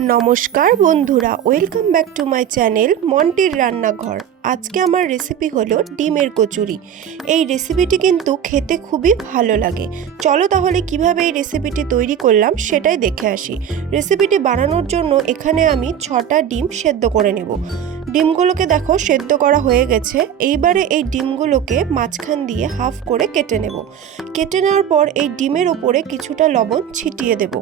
नमस्कार बंधुरा welcome back to my channel मन्टिर रान्नाघर। आज के आमार रेसिपि हलो डिमेर कचुरी। এই রেসিপিটি কিন্তু খেতে খুবই ভালো লাগে। চলো তাহলে কিভাবে এই রেসিপিটি তৈরি করলাম সেটাই দেখে আসি। রেসিপিটি বানানোর জন্য এখানে আমি 6টা ডিম সেদ্ধ করে নেব। ডিমগুলোকে দেখো সেদ্ধ করা হয়ে গেছে। এইবারে এই ডিমগুলোকে মাঝখান দিয়ে হাফ করে কেটে নেব। কেটে নেওয়ার পর এই ডিমের উপরে কিছুটা লবণ ছিটিয়ে দেব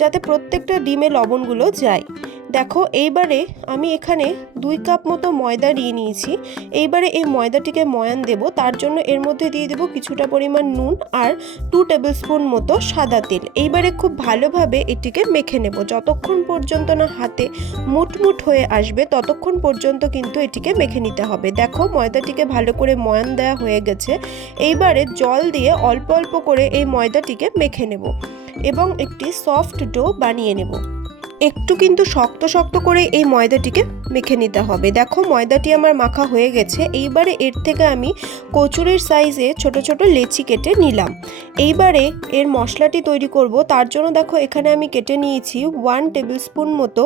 যাতে প্রত্যেকটা ডিমে লবণগুলো যায়। দেখো এইবারে আমি এখানে 2 কাপ মতো ময়দা নিয়ে নিয়েছি। এইবারে এই ময়দাটিকে ময়ান দেব। তার জন্য এর মধ্যে দিয়ে দেব কিছুটা পরিমাণ নুন আর 2 টেবিলস্পুন মতো সাদা তেল। এইবারে খুব ভালোভাবে এটিকে মেখে নেব। যতক্ষণ পর্যন্ত না হাতে মুটমুট হয়ে আসবে ততক্ষণ পর্যন্ত কিন্তু এটিকে মেখে নিতে হবে। দেখো ময়দাটিকে ভালো করে ময়ান দেওয়া হয়ে গেছে। এইবারে জল দিয়ে অল্প অল্প করে এই ময়দাটিকে মেখে নেব এবং একটি সফট ডো বানিয়ে নেব। একটু কিন্তু শক্ত শক্ত করে এই ময়দাটিকে মেখে নিতে হবে। দেখো ময়দাটি আমার মাখা হয়ে গেছে। এইবারে এর থেকে আমি কচুরির সাইজে ছোট ছোট লেচি কেটে নিলাম। এইবারে এর মশলাটি তৈরি করব। তার জন্য দেখো এখানে আমি কেটে নিয়েছি 1 টেবিলস্পুন মতো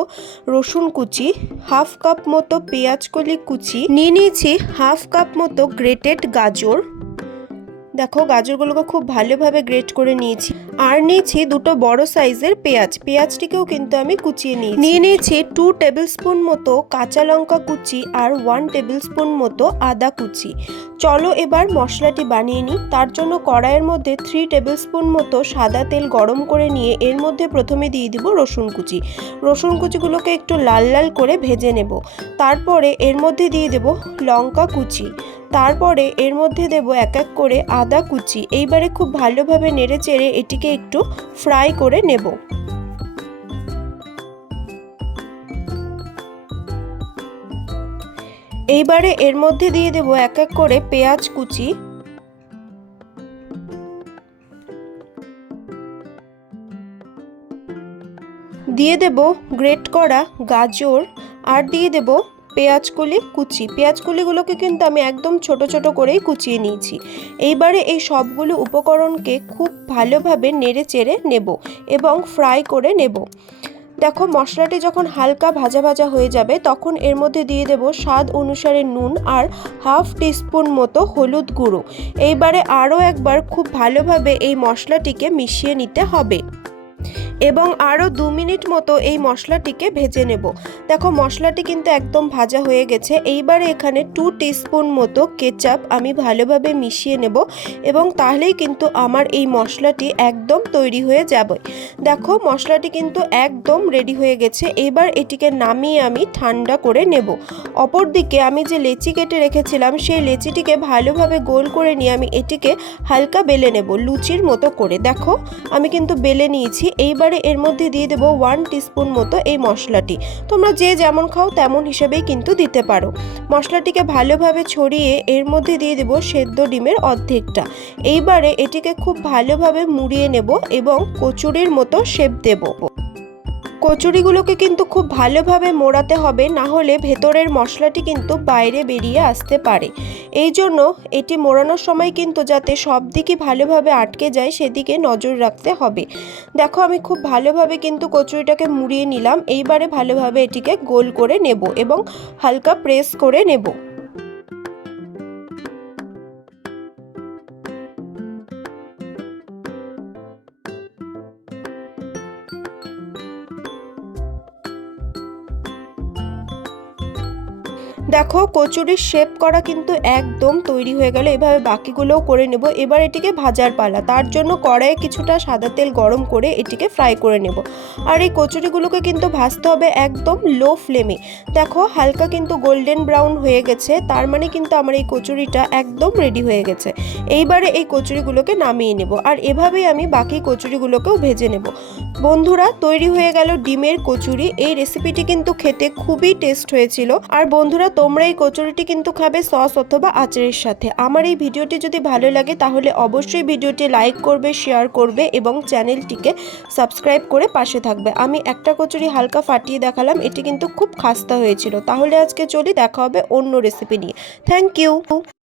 রসুন কুচি, হাফ কাপ মতো পেঁয়াজ কলি কুচি, নিয়ে নিয়েছি হাফ কাপ মতো গ্রেটেড গাজর। দেখো গাজরগুলোকে খুব ভালোভাবে গ্রেট করে নিয়েছি। আর নিয়েছি দুটো বড় সাইজের পেঁয়াজটিকেও কিন্তু আমি কুচিয়ে নিয়ে নিয়েছি 2 টেবিলস্পুন মতো কাঁচা লঙ্কা কুচি আর 1 টেবিলস্পুন মতো আদা কুচি। চলো এবার মশলাটি বানিয়ে নিই। তার জন্য কড়াইয়ের মধ্যে 3 টেবিলস্পুন মতো সাদা তেল গরম করে নিয়ে এর মধ্যে প্রথমে দিয়ে দিব রসুন কুচিগুলোকে একটু লাল লাল করে ভেজে নেব। তারপরে এর মধ্যে দিয়ে দেব লঙ্কা কুচি, তারপরে এর মধ্যে দেব এক এক করে আদা কুচি। এইবারে খুব ভালোভাবে নেড়ে চেড়ে এটিকে একটু ফ্রাই করে নেব। এইবারে এর মধ্যে দিয়ে দেব এক এক করে পেঁয়াজ কুচি, দিয়ে দেব গ্রেট করা গাজর আর দিয়ে দেব পেঁয়াজকলি কুচি। পেঁয়াজকলিগুলোকে কিন্তু আমি একদম ছোট ছোট করেই কুচিয়ে নিয়েছি। এইবারে এই সবগুলো উপকরণকে খুব ভালোভাবে নেড়ে চেড়ে নেব এবং ফ্রাই করে নেব। দেখো মশলাটি যখন হালকা ভাজা ভাজা হয়ে যাবে তখন এর মধ্যে দিয়ে দেব স্বাদ অনুসারে নুন আর হাফ টিস্পুন মতো হলুদ গুঁড়ো। এইবারে আরও একবার খুব ভালোভাবে এই মশলাটিকে মিশিয়ে নিতে হবে এবং আরও 2 মিনিট মতো এই মশলাটিকে ভেজে নেব। দেখো মশলাটি কিন্তু একদম ভাজা হয়ে গেছে। এইবারে এখানে 2 টিস্পুন মতো কেচাপ আমি ভালোভাবে মিশিয়ে নেব এবং তাহলেই কিন্তু আমার এই মশলাটি একদম তৈরি হয়ে যাবে। দেখো মশলাটি কিন্তু একদম রেডি হয়ে গেছে। এবার এটিকে নামিয়ে আমি ঠান্ডা করে নেব। অপরদিকে আমি যে লেচি কেটে রেখেছিলাম সেই লেচিটিকে ভালোভাবে গোল করে নিয়ে আমি এটিকে হালকা বেলে নেব লুচির মতো করে। দেখো আমি কিন্তু বেলে নিয়েছি। এইবারে এর মধ্যে দিয়ে দেব 1 টিস্পুন মতো এই মশলাটি। তোমরা যে যেমন খাও তেমন হিসেবেই কিন্তু দিতে পারো। মশলাটিকে ভালোভাবে ছড়িয়ে এর মধ্যে দিয়ে দেব সেদ্ধ ডিমের অর্ধেকটা। এইবারে এটিকে খুব ভালোভাবে মুড়িয়ে নেব এবং কচুরির মতো শেপ দেব। কচুরিগুলোকে কিন্তু খুব ভালোভাবে মোড়াতে হবে, না হলে ভেতরের মশলাটি কিন্তু বাইরে বেরিয়ে আসতে পারে। এই জন্য এটি মোড়ানোর সময় কিন্তু যাতে সব দিকে ভালোভাবে আটকে যায় সেদিকে নজর রাখতে হবে। দেখো আমি খুব ভালোভাবে কিন্তু কচুরিটাকে মুড়িয়ে নিলাম। এইবারে ভালোভাবে এটিকে গোল করে নেব এবং হালকা প্রেস করে নেব। দেখো কচুরির শেপ করা কিন্তু একদম তৈরি হয়ে গেল। এভাবে বাকিগুলোও করে নেব। এবার এটিকে ভাজার পালা। তার জন্য কড়াইয়ে কিছুটা সাদা তেল গরম করে এটিকে ফ্রাই করে নেব। আর এই কচুরিগুলোকে কিন্তু ভাজতে হবে একদম লো ফ্লেমে। দেখো হালকা কিন্তু গোল্ডেন ব্রাউন হয়ে গেছে, তার মানে কিন্তু আমার এই কচুরিটা একদম রেডি হয়ে গেছে। এইবারে এই কচুরিগুলোকে নামিয়ে নেব আর এভাবেই আমি বাকি কচুরিগুলোকেও ভেজে নেব। বন্ধুরা তৈরি হয়ে গেল ডিমের কচুরি। এই রেসিপিটি কিন্তু খেতে খুবই টেস্ট হয়েছিল। আর বন্ধুরা তোমরা এই কচুরিটি কিন্তু খাবে সস অথবা আচারের সাথে। আমার এই ভিডিওটি যদি ভালো লাগে তাহলে অবশ্যই ভিডিওটি লাইক করবে, শেয়ার করবে এবং চ্যানেলটিকে সাবস্ক্রাইব করে পাশে থাকবে। আমি একটা কচুরি হালকা ফাটিয়ে দেখালাম, এটি কিন্তু খুব খাস্তা হয়েছিল। তাহলে আজকে চলি, দেখা হবে অন্য রেসিপি নিয়ে। Thank you.